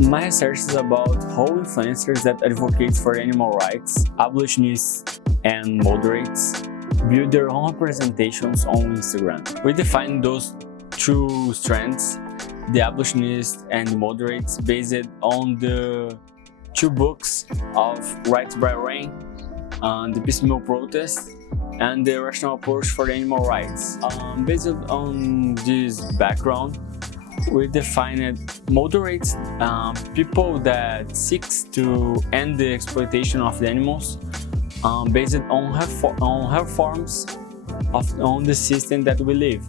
My research is about how influencers that advocate for animal rights, abolitionists, and moderates build their own representations on Instagram. We define those two strands, the abolitionists and the moderates, based on the two books of Rights by Rain, the Peaceful Protest, and the Rational Approach for Animal Rights. Based on this background, we defined moderates, people that seeks to end the exploitation of the animals, based on health forms on the system that we live.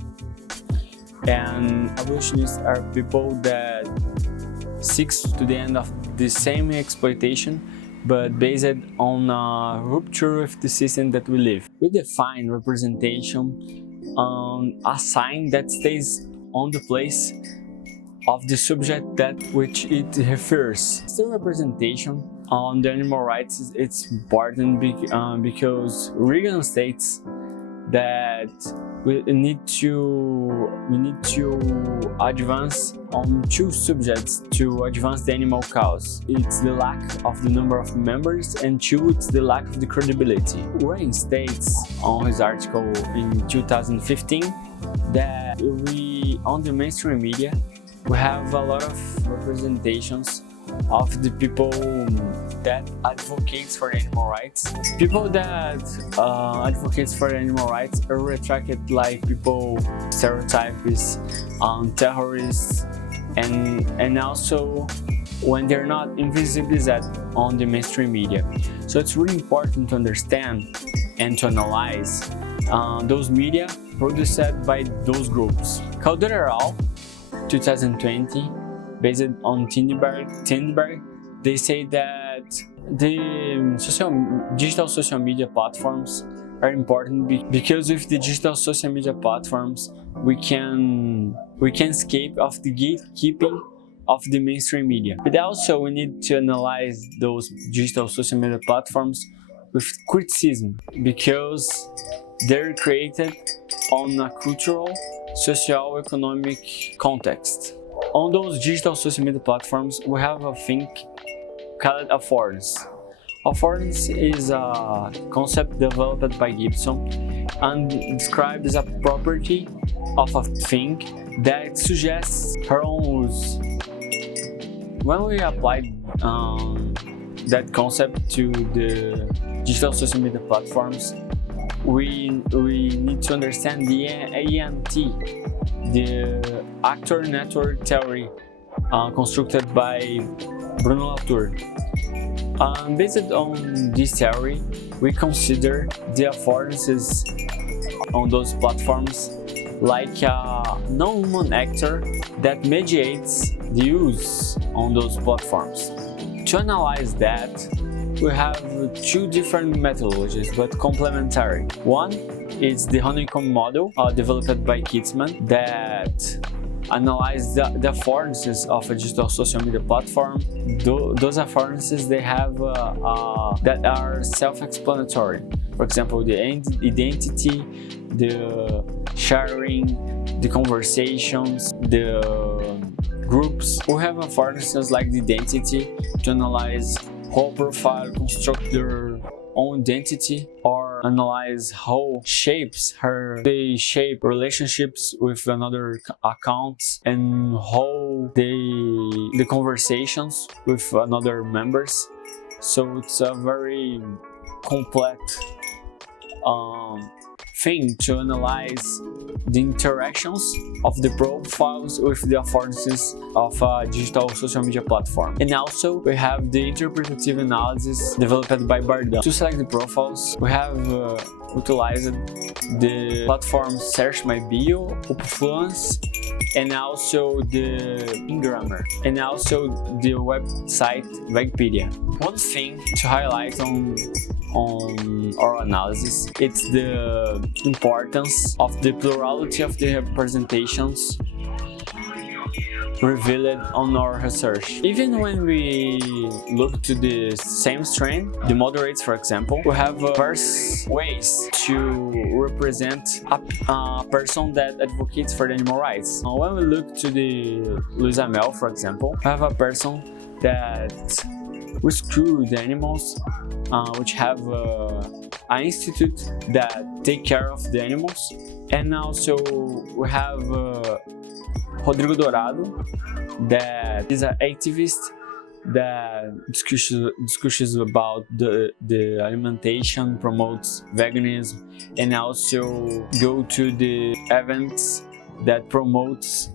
And abolitionists are people that seeks to the end of the same exploitation, but based on a rupture with the system that we live. We define representation a sign that stays on the place of the subject that which it refers. Still, representation on the animal rights, it's important because REGAN states that we need to advance on two subjects to advance the animal cause. It's the lack of the number of members, and two, it's the lack of the credibility. Rain states on his article in 2015 that we, on the mainstream media, we have a lot of representations of the people that advocates for animal rights. People that advocates for animal rights are retracted like people stereotypes, terrorists, and also when they're not invisibilized on the mainstream media. So it's really important to understand and to analyze those media produced by those groups. Calderal 2020, based on Tinberg, they say that the digital social media platforms are important because with the digital social media platforms we can escape of the gatekeeping of the mainstream media. But also we need to analyze those digital social media platforms with criticism because they're created on a cultural, socio-economic context. On those digital social media platforms, we have a thing called affordance. Affordance is a concept developed by Gibson and describes a property of a thing that suggests her own use. When we apply that concept to the digital social media platforms, we need to understand the ANT, the actor network theory constructed by LATOUR. Based on this theory, we consider the affordances on those platforms like a non-human actor that mediates the use on those platforms. To analyze that, we have two different methodologies but complementary. One is the honeycomb model developed by Kitzman that analyze the affordances of a digital social media platform. Those affordances they have that are self-explanatory. For example, the identity, the sharing, the conversations, the groups. We have affordances like the identity to analyze how profile construct their own identity, or analyze how they shape relationships with another accounts, and how the conversations with another members. So it's a very complex thing to analyze the interactions of the profiles with the affordances of a digital social media platform. And also we have the interpretative analysis developed by BARDIN. To select the profiles, we have utilized the platform Search My Bio, Upfluence, and also the Grammar, and also the website Wikipedia. One thing to highlight on our analysis, it's the importance of the plurality of the representations revealed on our research. Even when we look to the same strain, the moderates for example, we have various ways to represent a person that advocates for the animal rights. When we look to the Luís for example, we have a person that rescue the animals, which have an institute that take care of the animals. And also we have Rodrigo Dourado, that is an activist that discusses about the alimentation, promotes veganism, and also go to the events that promotes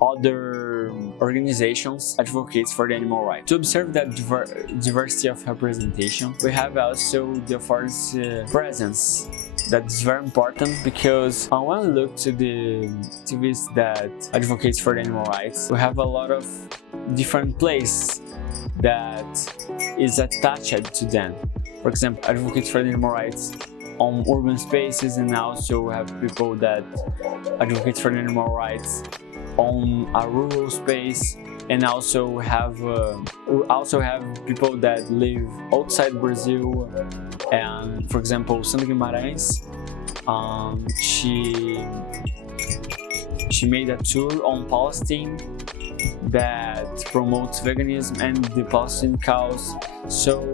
other organizations advocates for the animal rights. To observe that diversity of representation, we have also the forest presence. That's very important because when we look to the activists that advocates for the animal rights, we have a lot of different places that is attached to them. For example, advocates for the animal rights on urban spaces, and also we have people that advocate for the animal rights on a rural space, and also we also have people that live outside Brazil. And for example, Sandra Guimarães, she made a tour on Palestine that promotes veganism and the Palestinian cause. So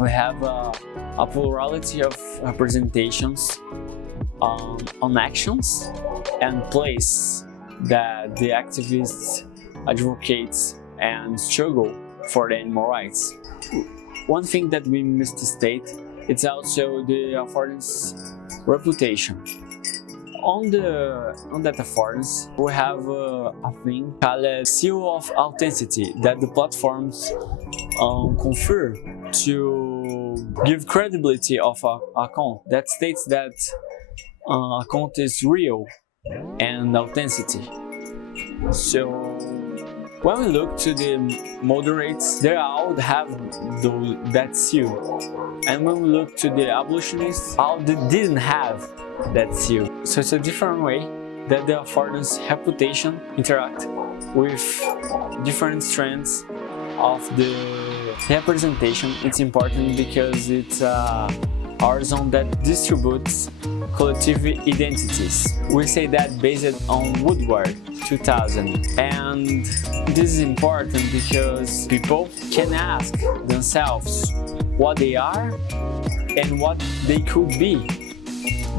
we have a plurality of representations on actions and place that the activists advocate and struggle for the animal rights. One thing that we must state is also the affordance reputation. On that affordance, we have a thing called seal of authenticity that the platforms confer to give credibility of an account that states that account is real and authenticity. So when we look to the moderates, they all have that seal. And when we look to the abolitionists, all they didn't have that seal. So it's a different way that the affordance reputation interact with different strands of the representation. It's important because it's our zone that distributes collective identities. We say that based on Woodward 2000, and this is important because people can ask themselves what they are and what they could be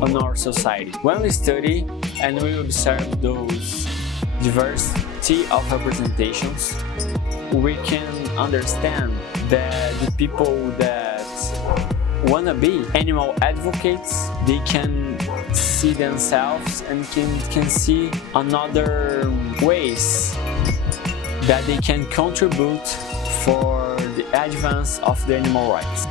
on our society. When we study and we observe those diversity of representations, we can understand that the people that wanna be animal advocates, they can see themselves and can see another ways that they can contribute for the advance of the animal rights.